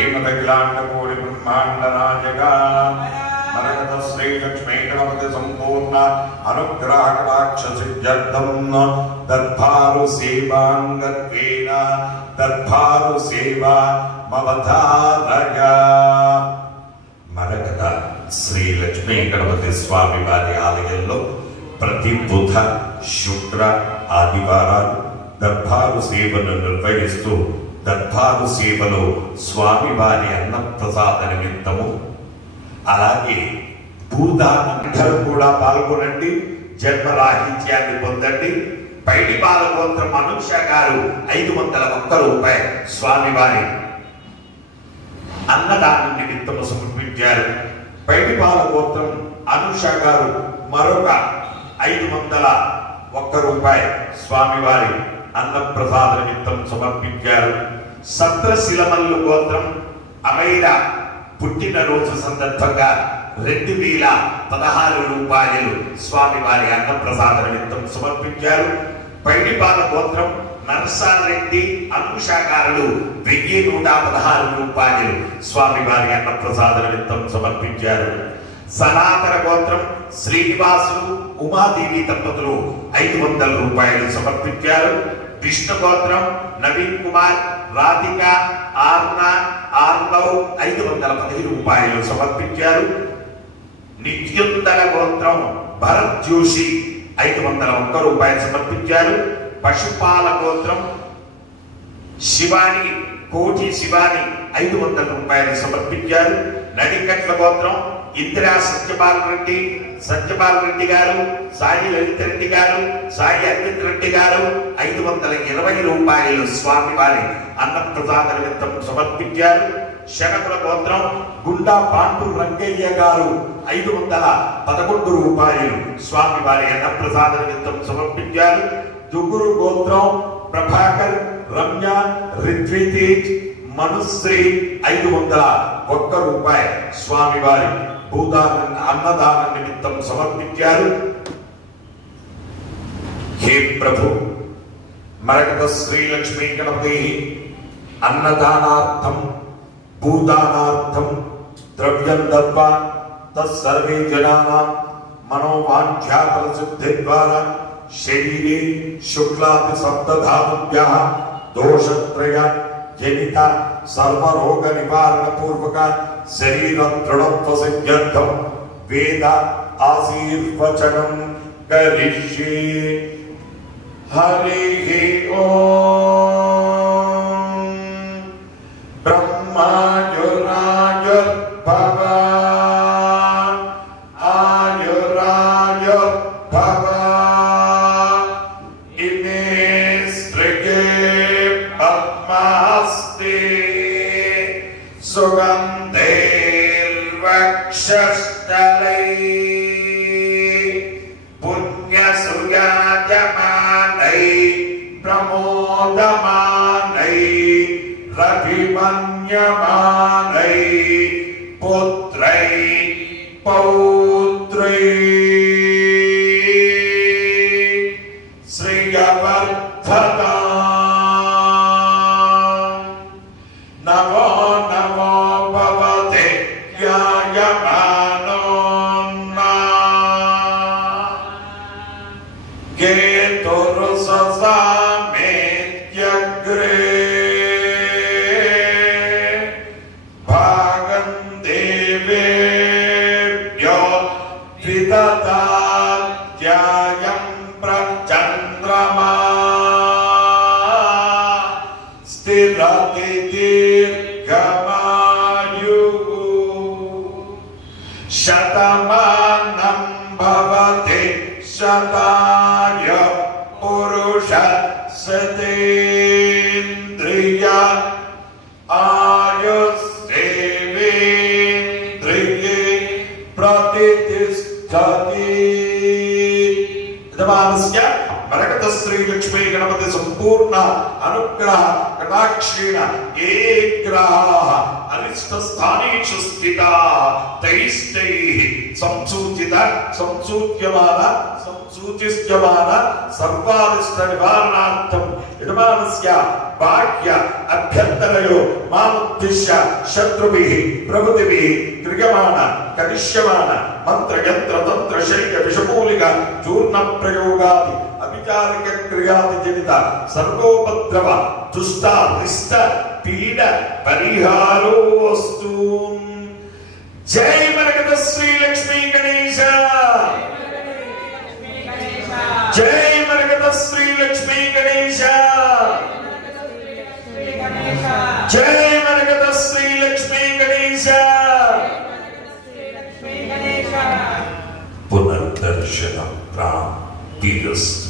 श्रीमदखिलाण्डकोटि ब्रह्माण्ड नायका मरकत श्री लक्ष्मी गणपति संपूर्ण अनुग्रह कटाक्ष सिद्ध्यर्थं दर्भारु सेवांगत्वेन दर्भारु सेवा मवधारय मरकत श्री लक्ष्मी गणपति स्वामी वारी आलयंलो प्रति बुध शुक्र आदिवारालु दर्भारु सेवनु निर्वहिस्तू दर्भारु सेवलो स्वामी वारी अन्न प्रसाद निमित्तमु అలాగే భూదానందరూ కూడా పాల్గొనండి, జన్మరాహిత్యాన్ని పొందండి. పైడిపాల గోత్రం అనుష గారు 501 రూపాయలు స్వామివారి అన్నదానం నిమిత్తము సమర్పించారు. పైడిపాల గోత్రం అనుష గారు మరొక 501 రూపాయలు స్వామివారి అన్న ప్రసాద నిమిత్తం సమర్పించారు. సత్రశిలమల్లు గోత్రం అమైరా పుట్టినరోజు సందర్భంగా 2016 రూపాయలు స్వామివారి అన్న ప్రసాద నిమిత్తం సమర్పించారు. పైడిపాల గోత్రం నర్సారెడ్డి అనుషాకారులు 1116 రూపాయలు స్వామివారి అన్న ప్రసాద నిమిత్తం సమర్పించారు. సనాతన గోత్రం శ్రీనివాసులు ఉమాదేవి దంపతులు 500 రూపాయలు సమర్పించారు. విష్ణు గోత్రం నవీన్ కుమార్ రాధిక ఆర్నవ్ 510 రూపాయలు సమర్పించారు. నిత్యుందర గోత్రం భరత్ జోషి 501 రూపాయలు సమర్పించారు. పశుపాల గోత్రం శివాని కోటి శివాని 500 రూపాయలు సమర్పించారు. నడికట్ల గోత్రం ఇందిరా సత్యపాల్ రెడ్డి గారు, సాయి లలిత రెడ్డి గారు, సాయి అరవింద్ రెడ్డి గారు 520 రూపాయలు స్వామివారి అన్న ప్రసాద నిమిత్తం సమర్పించారు. శనకుల గోత్రం గుండా పాండు రంగయ్య గారు 511 రూపాయలు స్వామివారి అన్న ప్రసాద నిమిత్తం సమర్పించారు. దుగురు గోత్రం ప్రభాకర్ రమ్య రిద్వితేజ్ మనుశ్రీ 501 రూపాయలు స్వామివారి భూదాన అన్నదాన నిమిత్తం సమర్పించారు. హే ప్రభు, మరకత శ్రీ లక్ష్మీ గణపతి అన్నదానార్థం భూదానార్థం ద్రవ్యం దత్వా తత్సర్వే జనానాం మనోవాంఛాఫల సిద్ధి ద్వారా శరీరే శుక్లాది సప్తధాతుభ్యః దోషత్రయ జనిత సర్వరోగ నివారణ పూర్వక శరీర దృఢత్వ సిద్ధ్యర్థం వేద ఆశీర్వచనం కరిష్యే. హరి ఓం. బ్రహ్మాయురాయుర్భవ ఆయురాయుర్భవ ఇమే స్త్రిగే పద్మాస్తే సుగంధైర్వక్షస్థలై పుణ్యసుయాజమానై ప్రమోదమానై రభిమన్యమానై పుత్రై పౌత్రై శ్రియవర్ధత. నమో నమో భవతే ధ్యాయమానోన్నా కేతుర్ససామేత్యగ్రే భాగం దేవేభ్యో విదదాత్యాయం ప్రచంద్రమా స్థిరతి దీర్ఘమాయుః శతమానం భవతి శతాయ పురుష శతేంద్రియ ఆయుస్సేవేంద్రియే ప్రతిష్ఠతి. మరకత శ్రీ లక్ష్మీ గణపతి సంపూర్ణ అనుగ్రహ కటాక్షేణ ఏ గ్రహాః అనిష్ట స్థానేషు స్థిత తైష్టైః సంసూచిత సంసూచ్యమాన సంసూచిష్యమాన సర్వారిష్ట నివారణార్థం యజమానస్య బాహ్య అభ్యంతరయో మాముద్దిశ్య శత్రుభిః ప్రభుతిభిః క్రియమాణ కరిష్యమాణ మంత్ర యంత్ర తంత్ర శైల విషమూలిక చూర్ణ ప్రయోగాది అవిచారిక క్రియాది జనిత సర్వోపద్రవ దుష్ట రిష్ట పీడ పరిహారోస్తు. జై మరకత శ్రీ లక్ష్మీ గణేశ. జై మరకత శ్రీ లక్ష్మీ గణేశ. జై మరకత శ్రీ లక్ష్మీ గణేశ. పునర్దర్శన ప్రాప్తిరస్తు.